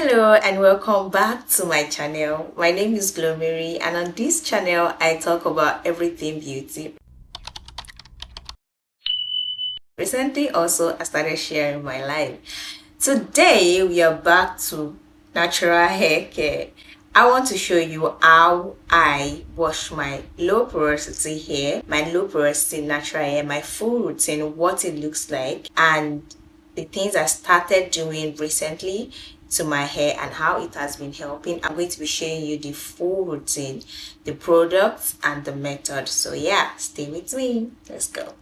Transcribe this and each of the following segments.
Hello and welcome back to my channel. My name is Glo-Mary, and on this channel I talk about everything beauty. Recently also I started sharing my life. Today we are back to natural hair care. I want to show you how I wash my low porosity hair, my low porosity natural hair, my full routine, what it looks like, and the things I started doing recently to my hair and how it has been helping. I'm going to be showing you the full routine, the products and the method. So yeah, stay with me. Let's go.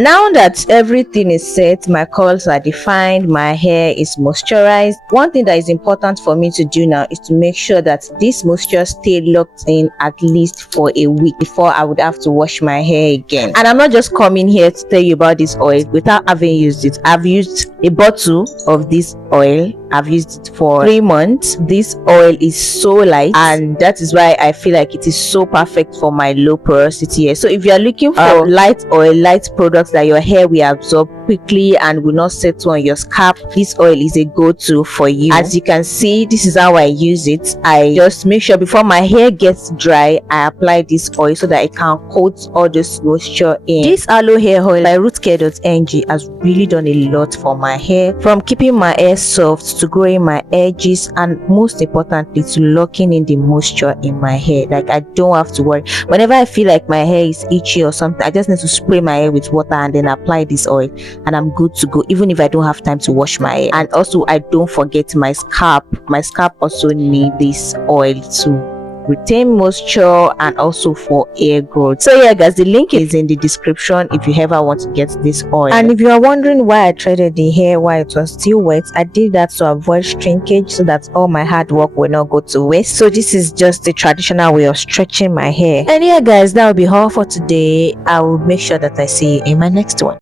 Now that everything is set, my curls are defined, my hair is moisturized, one thing that is important for me to do now is to make sure that this moisture stay locked in at least for a week before I would have to wash my hair again. And I'm not just coming here to tell you about this oil without having used it. I've used a bottle of this oil. I've used it for 3 months. This oil is so light, and that is why I feel like it is so perfect for my low porosity hair. So if you are looking for light oil, light products that your hair will absorb quickly and will not settle on your scalp, this oil is a go-to for you. As you can see, this is how I use it. I just make sure before my hair gets dry, I apply this oil so that it can coat all this moisture in. This aloe hair oil by Rootcare.NG has really done a lot for my hair, from keeping my hair soft to growing my edges, and most importantly to locking in the moisture in my hair. Like, I don't have to worry whenever I feel like my hair is itchy or something. I just need to spray my hair with water and then apply this oil, and I'm good to go, even if I don't have time to wash my hair. And also, I don't forget my scalp also needs this oil to retain moisture and also for hair growth. So yeah guys, the link is in the description if you ever want to get this oil. And if you are wondering why I threaded the hair while it was still wet, I did that to avoid shrinkage, so that all my hard work will not go to waste. So this is just the traditional way of stretching my hair. And yeah guys, that will be all for today. I will make sure that I see you in my next one.